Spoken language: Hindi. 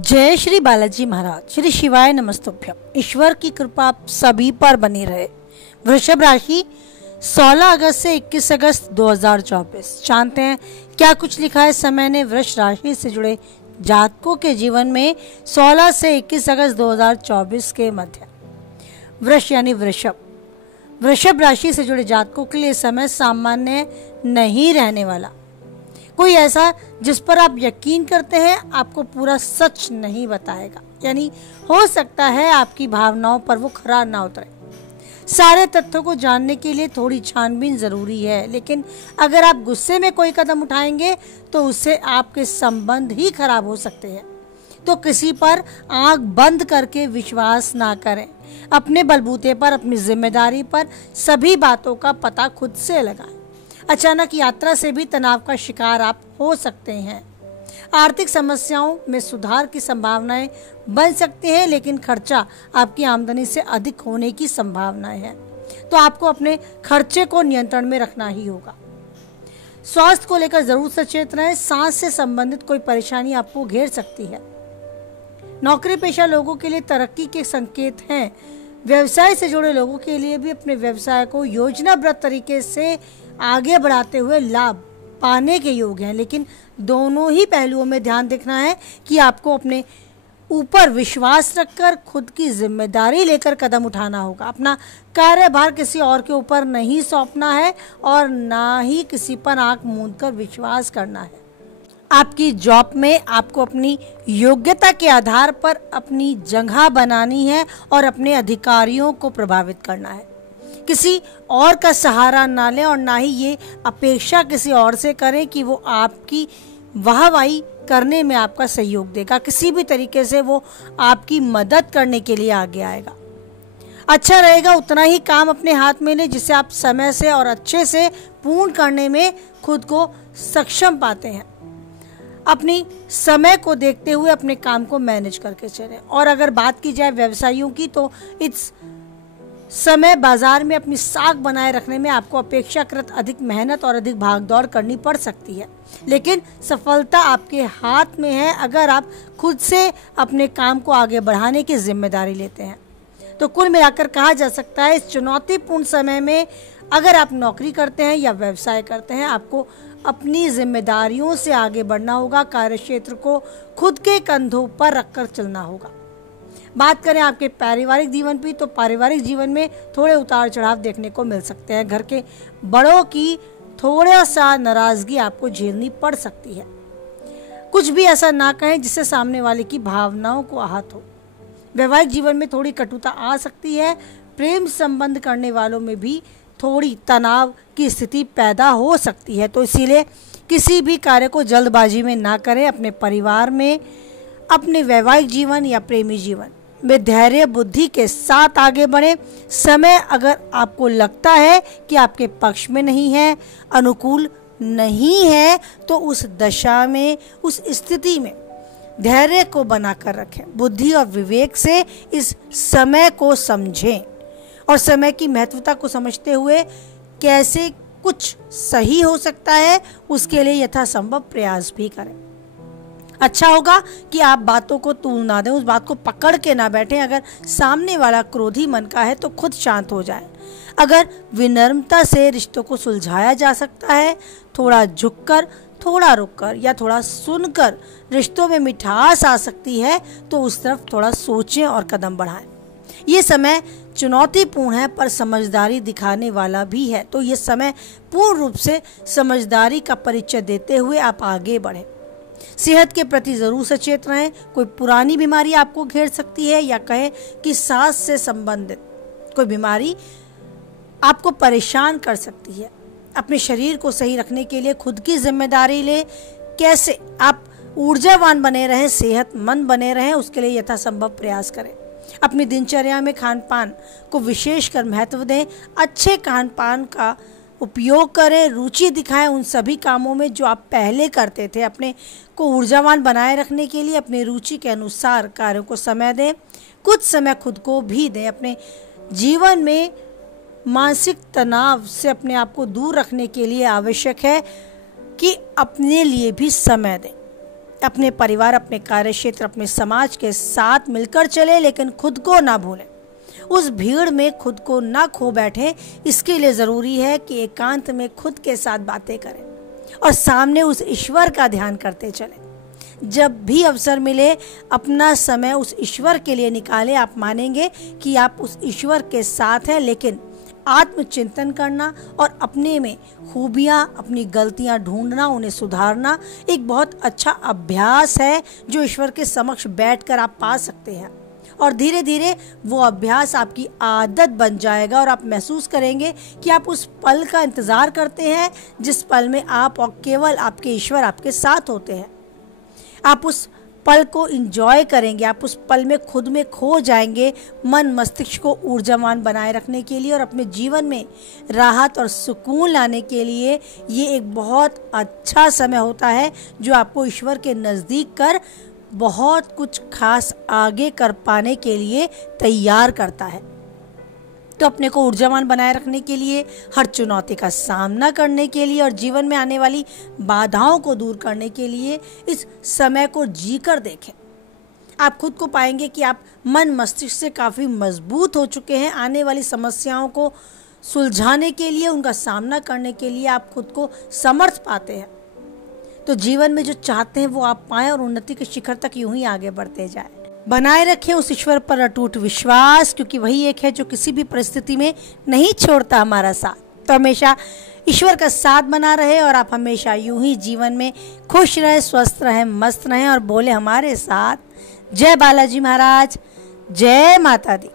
जय श्री बालाजी महाराज। श्री शिवाय नमस्तुभ्यम। ईश्वर की कृपा आप सभी पर बनी रहे। वृषभ राशि 16 अगस्त से 21 अगस्त 2024। जानते हैं क्या कुछ लिखा है समय ने वृष राशि से जुड़े जातकों के जीवन में 16 से 21 अगस्त 2024 के मध्य। वृष यानी वृषभ राशि से जुड़े जातकों के लिए समय सामान्य नहीं रहने वाला। कोई ऐसा जिस पर आप यकीन करते हैं आपको पूरा सच नहीं बताएगा, यानी हो सकता है आपकी भावनाओं पर वो खरा ना उतरे। सारे तथ्यों को जानने के लिए थोड़ी छानबीन जरूरी है, लेकिन अगर आप गुस्से में कोई कदम उठाएंगे तो उससे आपके संबंध ही खराब हो सकते हैं। तो किसी पर आंख बंद करके विश्वास ना करें। अपने बलबूते पर, अपनी जिम्मेदारी पर सभी बातों का पता खुद से लगाएं। अचानक यात्रा से भी तनाव का शिकार आप हो सकते हैं। आर्थिक समस्याओं में सुधार की संभावनाएं बन सकती हैं, लेकिन खर्चा आपकी आमदनी से अधिक होने की संभावनाएं हैं, तो आपको अपने खर्चे को नियंत्रण में रखना ही होगा। स्वास्थ्य को लेकर जरूर सचेत रहें। सांस से संबंधित कोई परेशानी आपको घेर सकती है। नौकरी पेशा लोगों के लिए तरक्की के संकेत हैं। व्यवसाय से जुड़े लोगों के लिए भी अपने व्यवसाय को योजनाबद्ध तरीके से आगे बढ़ाते हुए लाभ पाने के योग हैं, लेकिन दोनों ही पहलुओं में ध्यान रखना है कि आपको अपने ऊपर विश्वास रखकर खुद की जिम्मेदारी लेकर कदम उठाना होगा। अपना कार्यभार किसी और के ऊपर नहीं सौंपना है और ना ही किसी पर आंख मूंदकर विश्वास करना है। आपकी जॉब में आपको अपनी योग्यता के आधार पर अपनी जगह बनानी है और अपने अधिकारियों को प्रभावित करना है। किसी और का सहारा ना लें और ना ही ये अपेक्षा किसी और से करें कि वो आपकी वाहवाही करने में आपका सहयोग देगा। किसी भी तरीके से वो आपकी मदद करने के लिए आगे आएगा। अच्छा रहेगा उतना ही काम अपने हाथ में लें जिससे आप समय से और अच्छे से पूर्ण करने में खुद को सक्षम पाते हैं। अपनी समय को देखते हुए अपने काम को मैनेज करके चलें। और अगर बात की जाए व्यवसायियों की, तो इस समय बाजार में अपनी साख बनाए रखने में आपको अपेक्षाकृत अधिक मेहनत और अधिक भागदौड़ करनी पड़ सकती है, लेकिन सफलता आपके हाथ में है अगर आप खुद से अपने काम को आगे बढ़ाने की जिम्मेदारी लेते हैं। तो कुल मिलाकर कहा जा सकता है इस चुनौतीपूर्ण समय में अगर आप नौकरी करते हैं या व्यवसाय करते हैं, आपको अपनी जिम्मेदारियों से आगे बढ़ना होगा। कार्यक्षेत्र को खुद के कंधों पर रखकर चलना होगा। बात करें आपके पारिवारिक जीवन की, तो पारिवारिक जीवन में थोड़े उतार चढ़ाव देखने को मिल सकते हैं। घर के बड़ों की थोड़ा सा नाराजगी आपको झेलनी पड़ सकती है। कुछ भी ऐसा ना कहें जिससे सामने वाले की भावनाओं को आहत हो। वैवाहिक जीवन में थोड़ी कटुता आ सकती है। प्रेम संबंध करने वालों में भी थोड़ी तनाव की स्थिति पैदा हो सकती है, तो इसीलिए किसी भी कार्य को जल्दबाजी में ना करें। अपने परिवार में, अपने वैवाहिक जीवन या प्रेमी जीवन में धैर्य बुद्धि के साथ आगे बढ़ें। समय अगर आपको लगता है कि आपके पक्ष में नहीं है, अनुकूल नहीं है, तो उस दशा में, उस स्थिति में धैर्य को बनाकर रखें। बुद्धि और विवेक से इस समय को समझें और समय की महत्वता को समझते हुए कैसे कुछ सही हो सकता है उसके लिए यथासंभव प्रयास भी करें। अच्छा होगा कि आप बातों को तूल ना दें, उस बात को पकड़ के ना बैठें। अगर सामने वाला क्रोधी मन का है तो खुद शांत हो जाए। अगर विनम्रता से रिश्तों को सुलझाया जा सकता है, थोड़ा झुककर, थोड़ा रुककर या थोड़ा सुनकर रिश्तों में मिठास आ सकती है, तो उस तरफ थोड़ा सोचें और कदम बढ़ाएं। ये समय चुनौतीपूर्ण है पर समझदारी दिखाने वाला भी है, तो ये समय पूर्ण रूप से समझदारी का परिचय देते हुए आप आगे बढ़ें। सेहत के प्रति जरूर सचेत रहें। कोई पुरानी बीमारी आपको घेर सकती है या कहें कि सांस से संबंधित कोई बीमारी आपको परेशान कर सकती है। अपने शरीर को सही रखने के लिए खुद की जिम्मेदारी लें। कैसे आप ऊर्जावान बने रहें, सेहतमंद बने रहें, उसके लिए यथासंभव प्रयास करें। अपनी दिनचर्या में खान पान को विशेषकर महत्व दें। अच्छे खान पान का उपयोग करें। रुचि दिखाएं उन सभी कामों में जो आप पहले करते थे। अपने को ऊर्जावान बनाए रखने के लिए अपनी रुचि के अनुसार कार्यों को समय दें। कुछ समय खुद को भी दें। अपने जीवन में मानसिक तनाव से अपने आप को दूर रखने के लिए आवश्यक है कि अपने लिए भी समय दें। अपने परिवार, अपने कार्यक्षेत्र, अपने समाज के साथ मिलकर चले, लेकिन खुद को ना भूलें। उस भीड़ में खुद को ना खो बैठे। इसके लिए ज़रूरी है कि एकांत में खुद के साथ बातें करें और सामने उस ईश्वर का ध्यान करते चलें। जब भी अवसर मिले अपना समय उस ईश्वर के लिए निकालें। आप मानेंगे कि आप उस ईश्वर के साथ हैं। लेकिन आत्मचिंतन करना और अपने में खूबियाँ, अपनी गलतियाँ ढूंढना, उन्हें सुधारना एक बहुत अच्छा अभ्यास है जो ईश्वर के समक्ष बैठकर आप पा सकते हैं। और धीरे धीरे वो अभ्यास आपकी आदत बन जाएगा और आप महसूस करेंगे कि आप उस पल का इंतज़ार करते हैं जिस पल में आप और केवल आपके ईश्वर आपके साथ होते हैं। आप उस पल को एंजॉय करेंगे, आप उस पल में खुद में खो जाएंगे। मन मस्तिष्क को ऊर्जावान बनाए रखने के लिए और अपने जीवन में राहत और सुकून लाने के लिए ये एक बहुत अच्छा समय होता है जो आपको ईश्वर के नज़दीक कर बहुत कुछ खास आगे कर पाने के लिए तैयार करता है। तो अपने को ऊर्जावान बनाए रखने के लिए, हर चुनौती का सामना करने के लिए और जीवन में आने वाली बाधाओं को दूर करने के लिए इस समय को जीकर देखें। आप खुद को पाएंगे कि आप मन मस्तिष्क से काफ़ी मजबूत हो चुके हैं। आने वाली समस्याओं को सुलझाने के लिए, उनका सामना करने के लिए आप खुद को समर्थ पाते हैं। तो जीवन में जो चाहते हैं वो आप पाएं और उन्नति के शिखर तक यूं ही आगे बढ़ते जाएं। बनाए रखें उस ईश्वर पर अटूट विश्वास, क्योंकि वही एक है जो किसी भी परिस्थिति में नहीं छोड़ता हमारा साथ। तो हमेशा ईश्वर का साथ बना रहे और आप हमेशा यूं ही जीवन में खुश रहें, स्वस्थ रहें, मस्त रहें और बोले हमारे साथ, जय बालाजी महाराज, जय माता दी।